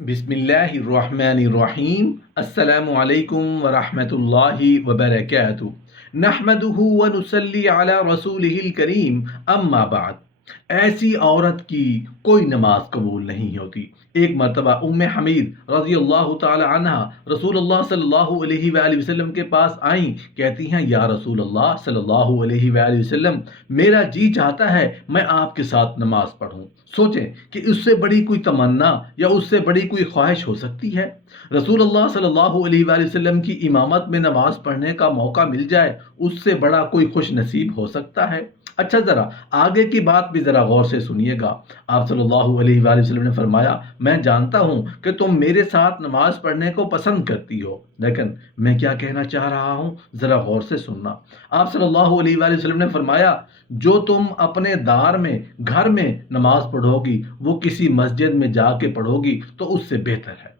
بسم اللہ الرحمن الرحیم السلام علیکم ورحمۃ اللہ وبرکاتہ نحمدہ ونصلی علی رسولہ الکریم اما بعد۔ ایسی عورت کی کوئی نماز قبول نہیں ہوتی۔ ایک مرتبہ حمید رضی اللہ تعالی عنہ رسول اللہ صلی اللہ علیہ وآلہ وسلم کے پاس آئیں، کہتی ہیں یا رسول اللہ صلی اللہ علیہ وآلہ وسلم، میرا جی چاہتا ہے میں آپ کے ساتھ نماز پڑھوں۔ سوچیں کہ اس سے بڑی کوئی تمنا یا اس سے بڑی کوئی خواہش ہو سکتی ہے؟ رسول اللہ صلی اللہ علیہ وآلہ وسلم کی امامت میں نماز پڑھنے کا موقع مل جائے، اس سے بڑا کوئی خوش نصیب ہو سکتا ہے؟ اچھا، ذرا آگے کی بات بھی ذرا غور سے سنیے گا۔ آپ صلی اللہ علیہ وآلہ وسلم نے فرمایا، میں جانتا ہوں کہ تم میرے ساتھ نماز پڑھنے کو پسند کرتی ہو، لیکن میں کیا کہنا چاہ رہا ہوں ذرا غور سے سننا۔ آپ صلی اللہ علیہ وآلہ وسلم نے فرمایا، جو تم اپنے دار میں گھر میں نماز پڑھو گی وہ کسی مسجد میں جا کے پڑھو گی تو اس سے بہتر ہے۔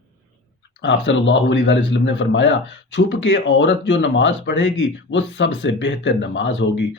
آپ صلی اللہ علیہ وآلہ وسلم نے فرمایا، چھپ کے عورت جو نماز پڑھے گی وہ سب سے بہتر نماز ہوگی۔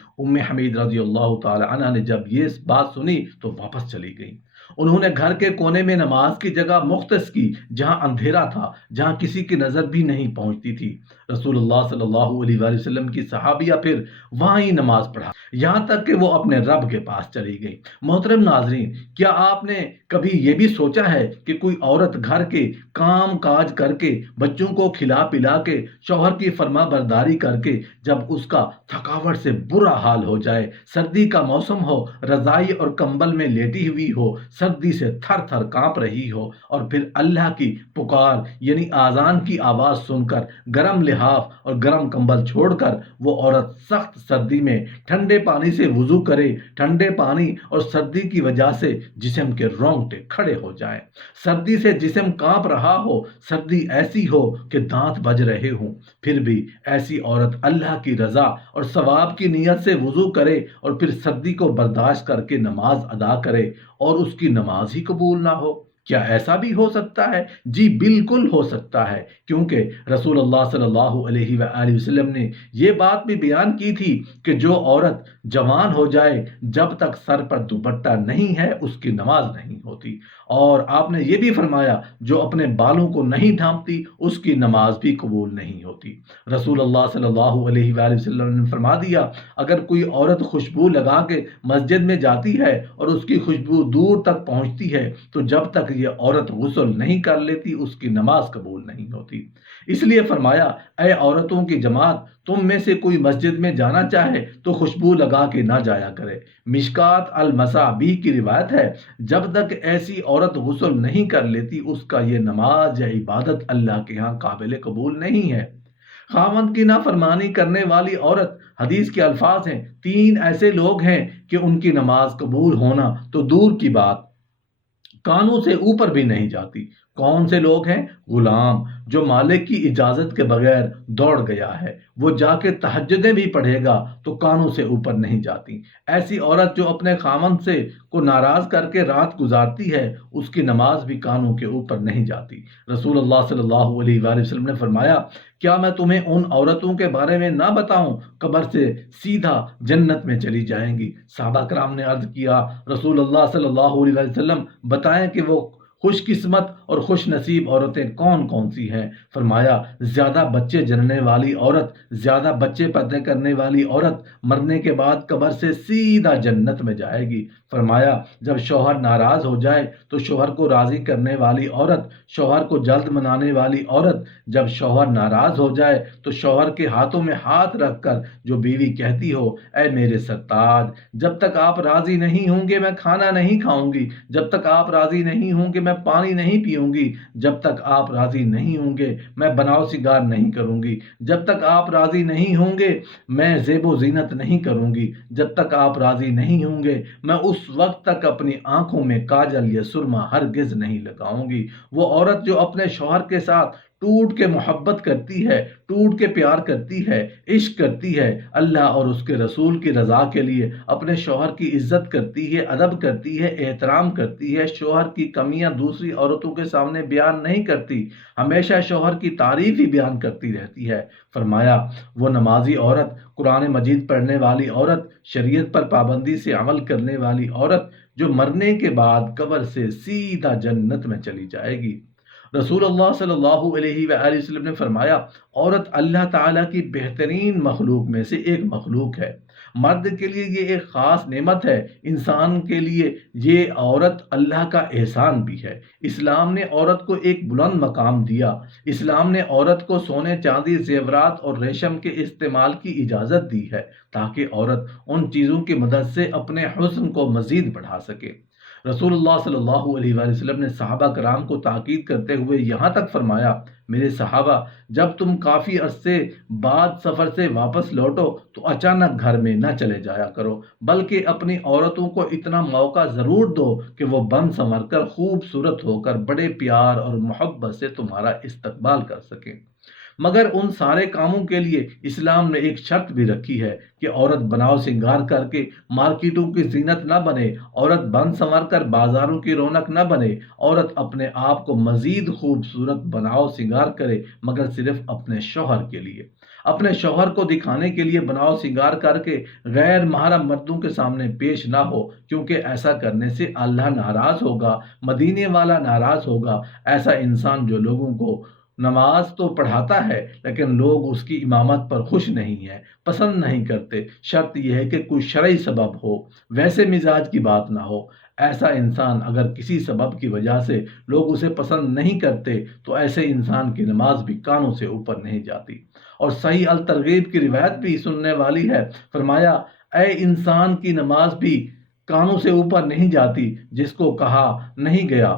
حمید رضی اللہ تعالی عنہ نے جب یہ بات سنی تو واپس چلی گئی۔ انہوں نے گھر کے کونے میں نماز کی جگہ مختص کی جہاں اندھیرا تھا، جہاں کسی کی نظر بھی نہیں پہنچتی تھی۔ رسول اللہ صلی اللہ علیہ وآلہ وسلم کی صحابیہ پھر وہاں ہی نماز پڑھا یہاں تک کہ وہ اپنے رب کے پاس چلی گئی۔ محترم ناظرین، کیا آپ نے کبھی یہ بھی سوچا ہے کہ کوئی عورت گھر کے کام کاج کر کے، بچوں کو کھلا پلا کے، شوہر کی فرما برداری کر کے، جب اس کا تھکاوٹ سے برا حال ہو جائے، سردی کا موسم ہو، رضائی اور کمبل میں لیٹی ہوئی ہو، سردی سے تھر تھر کانپ رہی ہو، اور پھر اللہ کی پکار یعنی آذان کی آواز سن کر گرم لحاف اور گرم کمبل چھوڑ کر وہ عورت سخت سردی میں ٹھنڈے پانی سے وضو کرے، ٹھنڈے پانی اور سردی کی وجہ سے جسم کے رونگٹے کھڑے ہو جائیں، سردی سے جسم کانپ رہا ہو، سردی ایسی ہو کہ دانت بج رہے ہوں، پھر بھی ایسی عورت اللہ کی رضا اور ثواب کی نیت سے وضو کرے اور پھر سردی کو برداشت کر کے نماز ادا کرے اور اس کی نماز ہی قبول نہ ہو؟ کیا ایسا بھی ہو سکتا ہے؟ جی بالکل ہو سکتا ہے، کیونکہ رسول اللہ صلی اللہ علیہ وآلہ وسلم نے یہ بات بھی بیان کی تھی کہ جو عورت جوان ہو جائے جب تک سر پر دوپٹہ نہیں ہے اس کی نماز نہیں ہوتی، اور آپ نے یہ بھی فرمایا جو اپنے بالوں کو نہیں ڈھانپتی اس کی نماز بھی قبول نہیں ہوتی۔ رسول اللہ صلی اللہ علیہ وآلہ وسلم نے فرما دیا، اگر کوئی عورت خوشبو لگا کے مسجد میں جاتی ہے اور اس کی خوشبو دور تک پہنچتی ہے تو جب تک یہ عورت غسل نہیں کر لیتی اس کی نماز قبول نہیں ہوتی۔ اس لیے فرمایا، اے عورتوں کی جماعت، تم میں سے کوئی مسجد میں جانا چاہے تو خوشبو لگا کے نہ جایا کرے۔ مشکات المصابیح کی روایت ہے، جب تک ایسی عورت غسل نہیں کر لیتی اس کا یہ نماز یا عبادت اللہ کے ہاں قابل قبول نہیں ہے۔ خاوند کی نافرمانی کرنے والی عورت، حدیث کے الفاظ ہیں، تین ایسے لوگ ہیں کہ ان کی نماز قبول ہونا تو دور کی بات کانوں سے اوپر بھی نہیں جاتی۔ کون سے لوگ ہیں؟ غلام جو مالک کی اجازت کے بغیر دوڑ گیا ہے، وہ جا کے تہجدیں بھی پڑھے گا تو کانوں سے اوپر نہیں جاتی۔ ایسی عورت جو اپنے خامند سے کو ناراض کر کے رات گزارتی ہے اس کی نماز بھی کانوں کے اوپر نہیں جاتی۔ رسول اللہ صلی اللہ علیہ وآلہ وسلم نے فرمایا، کیا میں تمہیں ان عورتوں کے بارے میں نہ بتاؤں قبر سے سیدھا جنت میں چلی جائیں گی؟ صحابہ کرام نے عرض کیا، رسول اللہ صلی اللہ علیہ وسلم بتائیں کہ وہ خوش قسمت اور خوش نصیب عورتیں کون کون سی ہیں؟ فرمایا، زیادہ بچے جننے والی عورت، زیادہ بچے پیدا کرنے والی عورت مرنے کے بعد قبر سے سیدھا جنت میں جائے گی۔ فرمایا، جب شوہر ناراض ہو جائے تو شوہر کو راضی کرنے والی عورت، شوہر کو جلد منانے والی عورت، جب شوہر ناراض ہو جائے تو شوہر کے ہاتھوں میں ہاتھ رکھ کر جو بیوی کہتی ہو، اے میرے سرتاج، جب تک آپ راضی نہیں ہوں گے میں کھانا نہیں کھاؤں گی، جب تک آپ راضی نہیں ہوں گے میں پانی نہیں پیوں گی، جب تک آپ راضی نہیں ہوں گے میں بناؤ سگار نہیں کروں گی، جب تک آپ راضی نہیں ہوں گے میں زیب و زینت نہیں کروں گی، جب تک آپ راضی نہیں ہوں گے میں اس وقت تک اپنی آنکھوں میں کاجل یا سرما ہرگز نہیں لگاؤں گی۔ وہ عورت جو اپنے شوہر کے ساتھ ٹوٹ کے محبت کرتی ہے، ٹوٹ کے پیار کرتی ہے، عشق کرتی ہے، اللہ اور اس کے رسول کی رضا کے لیے اپنے شوہر کی عزت کرتی ہے، ادب کرتی ہے، احترام کرتی ہے، شوہر کی کمیاں دوسری عورتوں کے سامنے بیان نہیں کرتی، ہمیشہ شوہر کی تعریف ہی بیان کرتی رہتی ہے، فرمایا وہ نمازی عورت، قرآن مجید پڑھنے والی عورت، شریعت پر پابندی سے عمل کرنے والی عورت جو مرنے کے بعد قبر سے سیدھا جنت میں چلی جائے گی۔ رسول اللہ صلی اللہ علیہ وآلہ وسلم نے فرمایا، عورت اللہ تعالیٰ کی بہترین مخلوق میں سے ایک مخلوق ہے۔ مرد کے لیے یہ ایک خاص نعمت ہے، انسان کے لیے یہ عورت اللہ کا احسان بھی ہے۔ اسلام نے عورت کو ایک بلند مقام دیا۔ اسلام نے عورت کو سونے چاندی زیورات اور ریشم کے استعمال کی اجازت دی ہے تاکہ عورت ان چیزوں کی مدد سے اپنے حسن کو مزید بڑھا سکے۔ رسول اللہ صلی اللہ علیہ وآلہ وسلم نے صحابہ کرام کو تاکید کرتے ہوئے یہاں تک فرمایا، میرے صحابہ، جب تم کافی عرصے بعد سفر سے واپس لوٹو تو اچانک گھر میں نہ چلے جایا کرو، بلکہ اپنی عورتوں کو اتنا موقع ضرور دو کہ وہ بن سنور کر خوبصورت ہو کر بڑے پیار اور محبت سے تمہارا استقبال کر سکیں۔ مگر ان سارے کاموں کے لیے اسلام نے ایک شرط بھی رکھی ہے کہ عورت بناؤ سنگار کر کے مارکیٹوں کی زینت نہ بنے، عورت بن سنور کر بازاروں کی رونق نہ بنے، عورت اپنے آپ کو مزید خوبصورت بناؤ سنگار کرے مگر صرف اپنے شوہر کے لیے، اپنے شوہر کو دکھانے کے لیے بناؤ سنگار کر کے غیر محرم مردوں کے سامنے پیش نہ ہو، کیونکہ ایسا کرنے سے اللہ ناراض ہوگا، مدینے والا ناراض ہوگا۔ ایسا انسان جو لوگوں کو نماز تو پڑھاتا ہے لیکن لوگ اس کی امامت پر خوش نہیں ہیں، پسند نہیں کرتے، شرط یہ ہے کہ کوئی شرعی سبب ہو، ویسے مزاج کی بات نہ ہو۔ ایسا انسان اگر کسی سبب کی وجہ سے لوگ اسے پسند نہیں کرتے تو ایسے انسان کی نماز بھی کانوں سے اوپر نہیں جاتی۔ اور صحیح الترغیب کی روایت بھی سننے والی ہے، فرمایا، اے انسان کی نماز بھی کانوں سے اوپر نہیں جاتی جس کو کہا نہیں گیا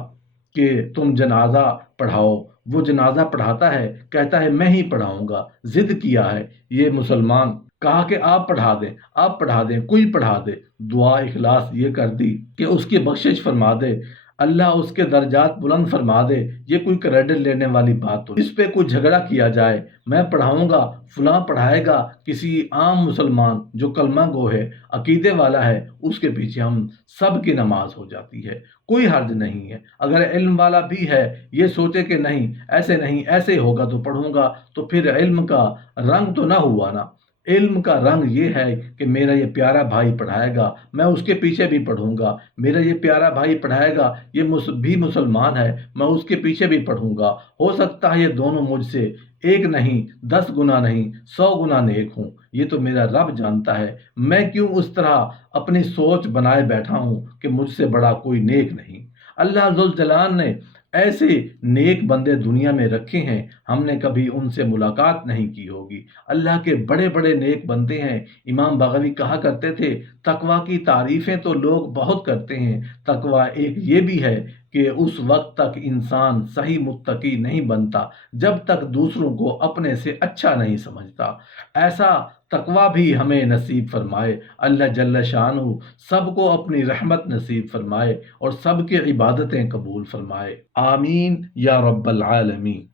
کہ تم جنازہ پڑھاؤ، وہ جنازہ پڑھاتا ہے، کہتا ہے میں ہی پڑھاؤں گا، ضد کیا ہے یہ مسلمان، کہا کہ آپ پڑھا دیں، آپ پڑھا دیں، کوئی پڑھا دے، دعا اخلاص یہ کر دی کہ اس کی بخشش فرما دے، اللہ اس کے درجات بلند فرما دے۔ یہ کوئی کریڈٹ لینے والی بات تو اس پہ کوئی جھگڑا کیا جائے، میں پڑھاؤں گا، فلاں پڑھائے گا، کسی عام مسلمان جو کلمہ گو ہے، عقیدے والا ہے، اس کے پیچھے ہم سب کی نماز ہو جاتی ہے، کوئی حرج نہیں ہے۔ اگر علم والا بھی ہے، یہ سوچے کہ نہیں ایسے ہوگا تو پڑھوں گا، تو پھر علم کا رنگ تو نہ ہوا نا۔ علم کا رنگ یہ ہے کہ میرا یہ پیارا بھائی پڑھائے گا، میں اس کے پیچھے بھی پڑھوں گا، میرا یہ پیارا بھائی پڑھائے گا، یہ بھی مسلمان ہے، میں اس کے پیچھے بھی پڑھوں گا، ہو سکتا ہے یہ دونوں مجھ سے ایک نہیں 10 گنا نہیں 100 گنا نیک ہوں، یہ تو میرا رب جانتا ہے، میں کیوں اس طرح اپنی سوچ بنائے بیٹھا ہوں کہ مجھ سے بڑا کوئی نیک نہیں۔ اللہ ذوالجلال نے ایسے نیک بندے دنیا میں رکھے ہیں، ہم نے کبھی ان سے ملاقات نہیں کی ہوگی۔ اللہ کے بڑے بڑے نیک بندے ہیں۔ امام بغوی کہا کرتے تھے، تقویٰ کی تعریفیں تو لوگ بہت کرتے ہیں، تقویٰ ایک یہ بھی ہے کہ اس وقت تک انسان صحیح متقی نہیں بنتا جب تک دوسروں کو اپنے سے اچھا نہیں سمجھتا۔ ایسا تقویٰ بھی ہمیں نصیب فرمائے۔ اللہ جل شانہ سب کو اپنی رحمت نصیب فرمائے اور سب کی عبادتیں قبول فرمائے، آمین یا رب العالمین۔